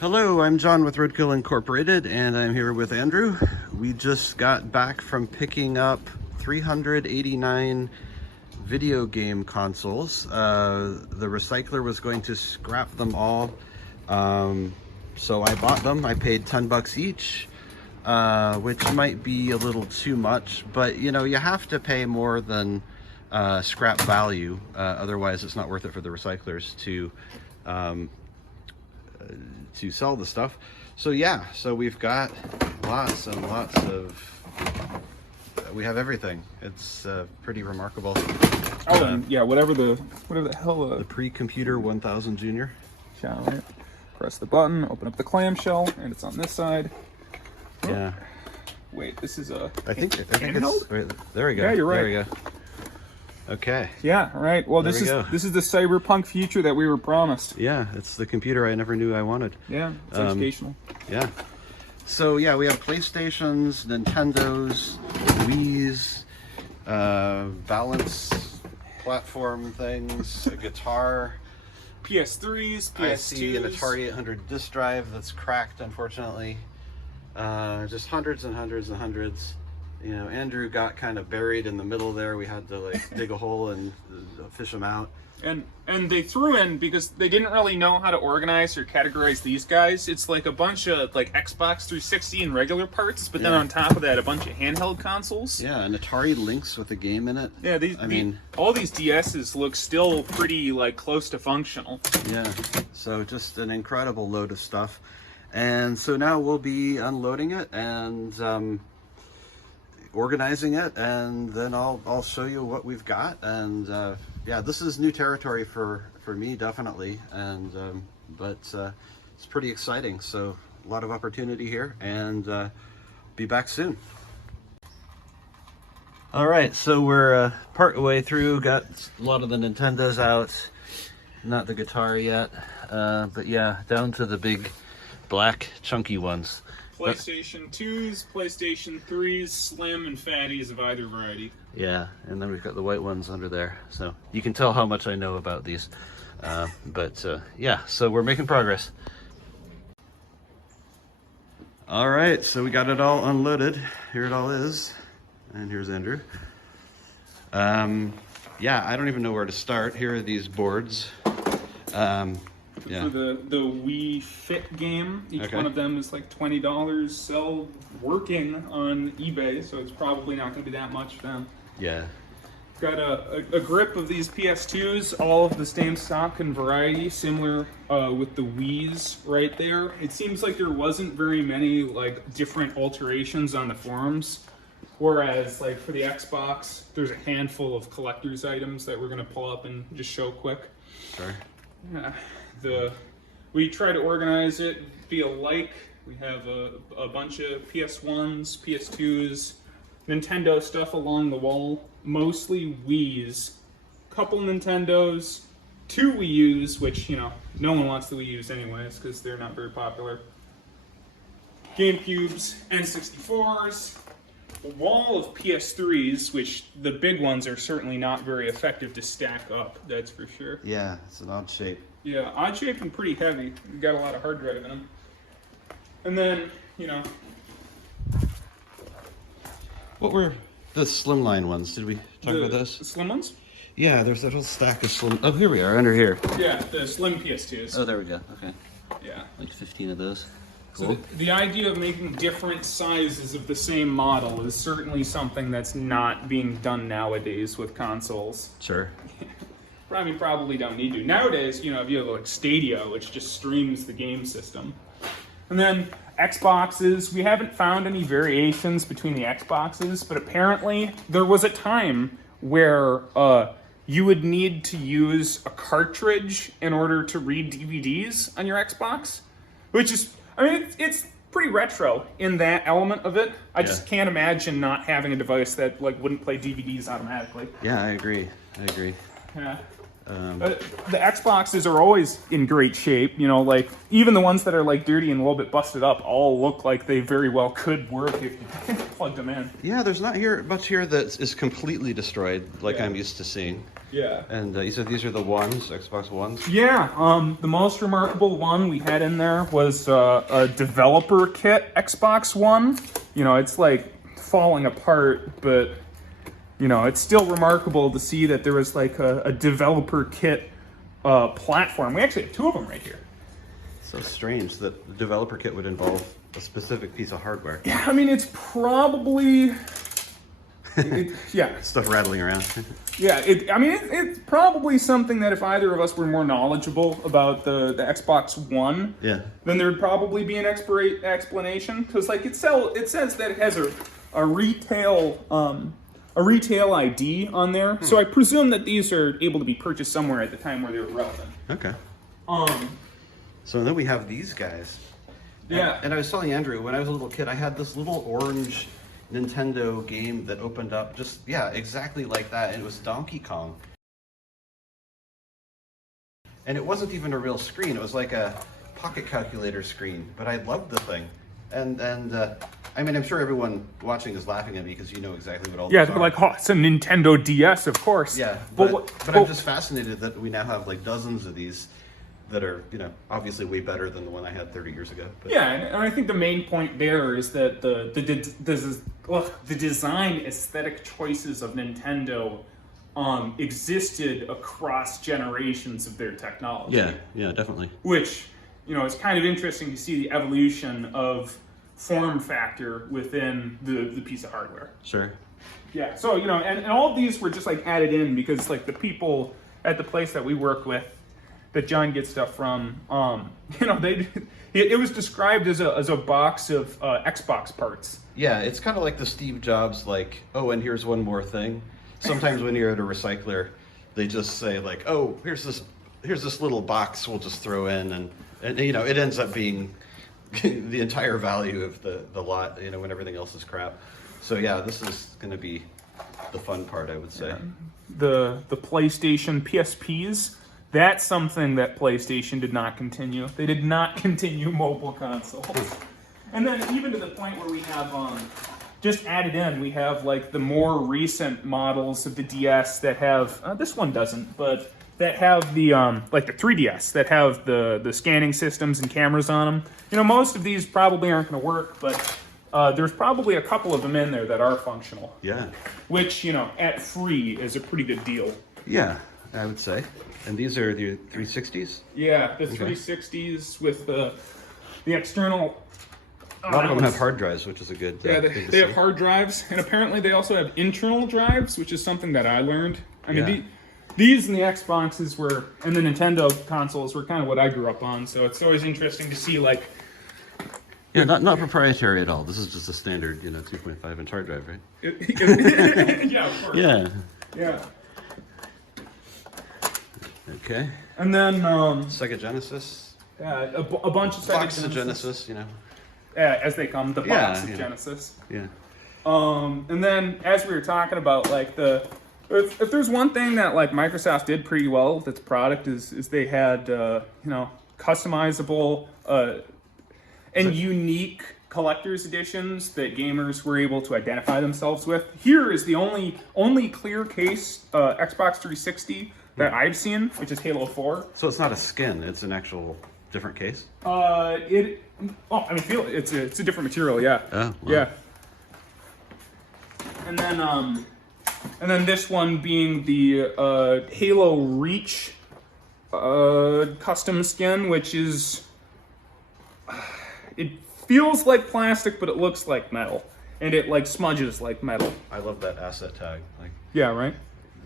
Hello, I'm John with Roadkill Incorporated, and I'm here with Andrew. We just got back from picking up 389 video game consoles. The recycler was going to scrap them all, so I bought them. I paid 10 bucks each, which might be a little too much, but you know, you have to pay more than scrap value, otherwise it's not worth it for the recyclers to sell the stuff. So yeah, so we've got lots and lots of, we have everything. It's pretty remarkable. Oh, and yeah, whatever the hell. The pre-computer 1000 Junior. Shall we press the button, open up the clamshell, and it's on this side. Yeah. Wait, this is a. I think handheld? it's. Wait, there we go. Yeah, you're right. There we go. Okay. Yeah, right. Well, There this we is go. this is the cyberpunk future that we were promised. Yeah, it's the computer I never knew I wanted. Yeah, it's educational. Yeah. So yeah, we have PlayStations, Nintendos, Wii's, balance platform things, a guitar. PS3s, PS2s. I see an Atari 800 disk drive that's cracked, unfortunately. Just hundreds and hundreds and hundreds. You know, Andrew got kind of buried in the middle there. We had to like dig a hole and fish him out. And they threw in, because they didn't really know how to organize or categorize these guys. It's like a bunch of like Xbox 360 and regular parts, but then Yeah. on top of that, a bunch of handheld consoles. Yeah, an Atari Lynx with a game in it. Yeah, all these DSs look still pretty like close to functional. Yeah, so just an incredible load of stuff. And so now we'll be unloading it and organizing it, and then I'll show you what we've got. And yeah, this is new territory for me, definitely, and but it's pretty exciting. So a lot of opportunity here, and be back soon. All right, so we're part way through. Got a lot of the Nintendos out, not the guitar yet, but yeah, down to the big black chunky ones. PlayStation 2s, PlayStation 3s, slim and fatties of either variety. Yeah, and then we've got the white ones under there, so you can tell how much I know about these. But yeah, so we're making progress. All right, so we got it all unloaded. Here it all is, and here's Andrew. Yeah, I don't even know where to start. Here are these boards. Yeah. For the Wii Fit game, each Okay. one of them is like $20. Sell working on eBay, so it's probably not going to be that much for them. Yeah. Got a grip of these PS2s, all of the same stock and variety, similar with the Wii's right there. It seems like there wasn't very many like different alterations on the forums, whereas like for the Xbox, there's a handful of collector's items that we're going to pull up and just show quick. Sure. Yeah, we try to organize it via like. We have a bunch of PS1s, PS2s, Nintendo stuff along the wall, mostly Wii's, couple Nintendos, 2 Wii U's, which, you know, no one wants the Wii U's anyways because they're not very popular, GameCubes, N64s, a wall of PS3s, which the big ones are certainly not very effective to stack up, that's for sure. Yeah, it's an odd shape. Yeah, odd shape and pretty heavy. We've got a lot of hard drive in them. And then, you know. What were the slimline ones? Did we talk about The those? slim ones? Yeah, there's that whole stack of slim. Oh, here we are, under here. Yeah, the slim PS2s. Oh, there we go. Okay. Yeah. Like 15 of those. So Cool. the idea of making different sizes of the same model is certainly something that's not being done nowadays with consoles. Sure. I mean, probably don't need to. Nowadays, you know, if you have like Stadia, which just streams the game system. And then Xboxes, we haven't found any variations between the Xboxes, but apparently there was a time where you would need to use a cartridge in order to read DVDs on your Xbox, which is, I mean, it's pretty retro in that element of it. I just can't imagine not having a device that like wouldn't play DVDs automatically. Yeah, I agree. Yeah. The Xboxes are always in great shape, you know, like even the ones that are like dirty and a little bit busted up all look like they very well could work if you plugged them in. Yeah, there's not much here that is completely destroyed like Yeah. I'm used to seeing. Yeah. And you said these are the ones, Xbox Ones? Yeah, the most remarkable one we had in there was a developer kit Xbox One. You know, it's like falling apart, but you know, it's still remarkable to see that there was like a developer kit platform. We actually have two of them right here. So strange that the developer kit would involve a specific piece of hardware. Yeah, I mean, it's probably, yeah. Stuff rattling around. Yeah, it's probably something that if either of us were more knowledgeable about the Xbox One, Yeah. then there would probably be an explanation. Because like it says that it has a retail ID on there. So I presume that these are able to be purchased somewhere at the time where they were relevant. Okay. Um, So then we have these guys. yeah. And I was telling Andrew, when I was a little kid, I had this little orange Nintendo game that opened up just, yeah, exactly like that. And it was Donkey Kong. And it wasn't even a real screen. It was like a pocket calculator screen. But I loved the thing. And I mean, I'm sure everyone watching is laughing at me because you know exactly what all Yeah, these they're are. like, oh, it's a Nintendo DS, of course. Yeah, But but I'm just fascinated that we now have like dozens of these that are, you know, obviously way better than the one I had 30 years ago. But Yeah, and I think the main point there is that the design aesthetic choices of Nintendo existed across generations of their technology. yeah, definitely. Which, you know, it's kind of interesting to see the evolution of form factor within the piece of hardware. Sure. Yeah, so, you know, and all of these were just like added in because like the people at the place that we work with, that John gets stuff from, you know, it was described as a box of Xbox parts. Yeah, it's kind of like the Steve Jobs, like, oh, and here's one more thing. Sometimes when you're at a recycler, they just say like, oh, here's this little box we'll just throw in, and you know, it ends up being the entire value of the lot, you know, when everything else is crap. So yeah, this is going to be the fun part, I would say. The PlayStation PSPs, that's something that PlayStation did not continue. They did not continue mobile consoles. And then even to the point where we have just added in, we have like the more recent models of the DS that have, this one doesn't, but that have the, like the 3DS, that have the scanning systems and cameras on them. You know, most of these probably aren't going to work, but there's probably a couple of them in there that are functional. Yeah. Which, you know, at free is a pretty good deal. Yeah, I would say. And these are the 360s? Yeah, the 360s with the external. A lot of them have hard drives, which is a good Yeah, thing to they have see. hard drives, and apparently they also have internal drives, which is something that I learned. I mean, Yeah. these and the Xboxes were, and the Nintendo consoles were kind of what I grew up on. So it's always interesting to see, like, Yeah, not proprietary at all. This is just a standard, you know, 2.5-inch hard drive, right? yeah, of course. Yeah. Yeah. Okay. And then, Sega Genesis. yeah, a bunch of Sega Box of Genesis, you know. As they come, the Yeah, box of yeah. Genesis. Yeah. And then as we were talking about, like if there's one thing that like Microsoft did pretty well with its product is they had you know, customizable and unique collector's editions that gamers were able to identify themselves with. Here is the only clear case Xbox 360 that I've seen, which is Halo 4. So it's not a skin, it's an actual different case? I mean, it's a different material, yeah. Oh, wow. Yeah. And then this one being the Halo Reach custom skin, which is it feels like plastic, but it looks like metal, and it like smudges like metal. I love that asset tag. Like, Yeah, right.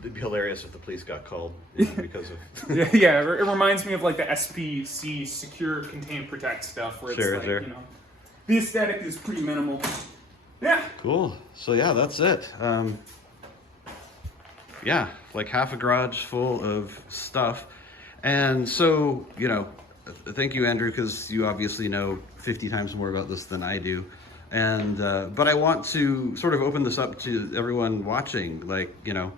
it'd be hilarious if the police got called, you know, because of. Yeah. It reminds me of like the SPC Secure, Contain, Protect stuff, where it's Sure, like, sure. you know, the aesthetic is pretty minimal. Yeah. Cool. So yeah, that's it. Yeah, like half a garage full of stuff. And so, you know, thank you, Andrew, because you obviously know 50 times more about this than I do. And but I want to sort of open this up to everyone watching. Like, you know,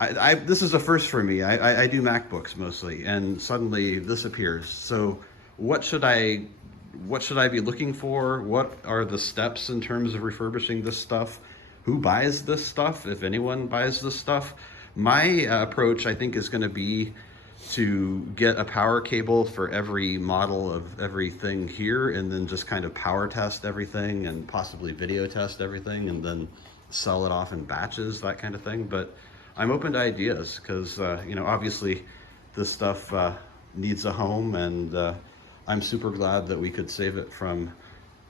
I this is a first for me. I do MacBooks mostly, and suddenly this appears. So what should I be looking for? What are the steps in terms of refurbishing this stuff? Who buys this stuff, if anyone buys this stuff? My approach, I think, is going to be to get a power cable for every model of everything here, and then just kind of power test everything and possibly video test everything, and then sell it off in batches, that kind of thing. But I'm open to ideas because, you know, obviously this stuff needs a home, and I'm super glad that we could save it from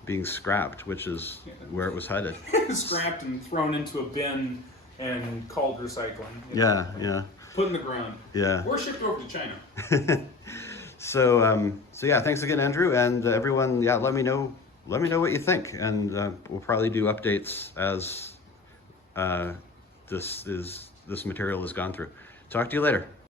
being scrapped, which is where it was headed. Scrapped and thrown into a bin and called recycling. You Yeah, know, yeah. Put in the ground. Yeah. Or shipped over to China. So yeah, thanks again, Andrew, and everyone. Yeah, let me know what you think, and we'll probably do updates as this material has gone through. Talk to you later.